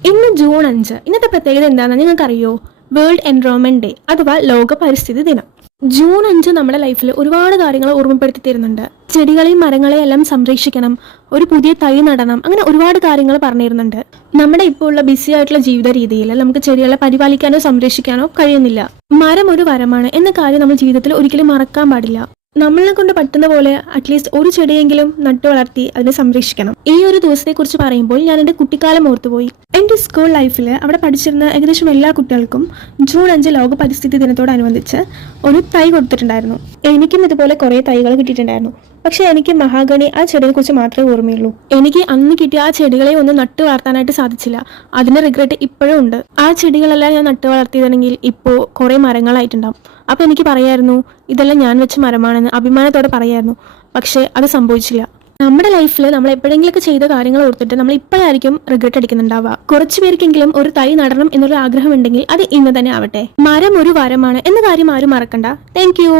ഇന്ന് ജൂൺ 5. ഇന്നത്തെ പ്രത്യേകത എന്താണെന്ന് നിങ്ങൾക്കറിയോ? വേൾഡ് എൻവയോൺമെന്റ് ഡേ അഥവാ ലോക പരിസ്ഥിതി ദിനം. ജൂൺ 5 നമ്മുടെ ലൈഫിൽ ഒരുപാട് കാര്യങ്ങൾ ഓർമ്മപ്പെടുത്തി തരുന്നുണ്ട്. ചെടികളെയും മരങ്ങളെയും എല്ലാം സംരക്ഷിക്കണം, ഒരു പുതിയ തൈ നടണം, അങ്ങനെ ഒരുപാട് കാര്യങ്ങൾ പറഞ്ഞിരുന്നുണ്ട്. നമ്മുടെ ഇപ്പോൾ ഉള്ള ബിസി ആയിട്ടുള്ള ജീവിത രീതിയിൽ നമുക്ക് ചെടികളെ പരിപാലിക്കാനോ സംരക്ഷിക്കാനോ കഴിയുന്നില്ല. മരം ഒരു വരമാണ് എന്ന കാര്യം നമ്മൾ ജീവിതത്തിൽ ഒരിക്കലും മറക്കാൻ പാടില്ല. നമ്മളെ കൊണ്ട് പറ്റുന്ന പോലെ അറ്റ്ലീസ്റ്റ് ഒരു ചെടിയെങ്കിലും നട്ടു വളർത്തി അതിനെ സംരക്ഷിക്കണം. ഈ ഒരു ദിവസത്തെക്കുറിച്ച് പറയുമ്പോൾ ഞാൻ എൻ്റെ കുട്ടിക്കാലം ഓർത്തുപോയി. എൻ്റെ സ്കൂൾ ലൈഫിൽ അവിടെ പഠിച്ചിരുന്ന ഏകദേശം എല്ലാ കുട്ടികൾക്കും ജൂൺ 5 ലോക പരിസ്ഥിതി ദിനത്തോടനുബന്ധിച്ച് ഒരു തൈ കൊടുത്തിട്ടുണ്ടായിരുന്നു. എനിക്കും ഇതുപോലെ കുറേ തൈകൾ കിട്ടിയിട്ടുണ്ടായിരുന്നു. പക്ഷെ എനിക്ക് മഹാഗണി ആ ചെടിയെ കുറിച്ച് മാത്രമേ ഓർമ്മയുള്ളൂ. എനിക്ക് അന്ന് കിട്ടിയ ആ ചെടികളെ ഒന്നും നട്ടു വളർത്താനായിട്ട് സാധിച്ചില്ല. അതിന്റെ റിഗ്രറ്റ് ഇപ്പോഴും ഉണ്ട്. ആ ചെടികളെല്ലാം ഞാൻ നട്ടു വളർത്തിയതാണെങ്കിൽ ഇപ്പോൾ കുറേ മരങ്ങളായിട്ടുണ്ടാവും. അപ്പൊ എനിക്ക് പറയായിരുന്നു ഇതെല്ലാം ഞാൻ വെച്ച മരമാണെന്ന് അഭിമാനത്തോടെ പറയായിരുന്നു. പക്ഷെ അത് സംഭവിച്ചില്ല. നമ്മുടെ ലൈഫിൽ നമ്മൾ എപ്പോഴെങ്കിലൊക്കെ ചെയ്ത കാര്യങ്ങൾ ഓർത്തിട്ട് നമ്മൾ ഇപ്പോഴായിരിക്കും റിഗ്രറ്റ് അടിക്കുന്നുണ്ടാവുക. കുറച്ചു പേർക്കെങ്കിലും ഒരു തൈ നടണം എന്നൊരു ആഗ്രഹം ഉണ്ടെങ്കിൽ അത് ഇന്ന് തന്നെ ആവട്ടെ. മരം ഒരു വരമാണ് എന്ന കാര്യം ആരും മറക്കണ്ട. Thank you.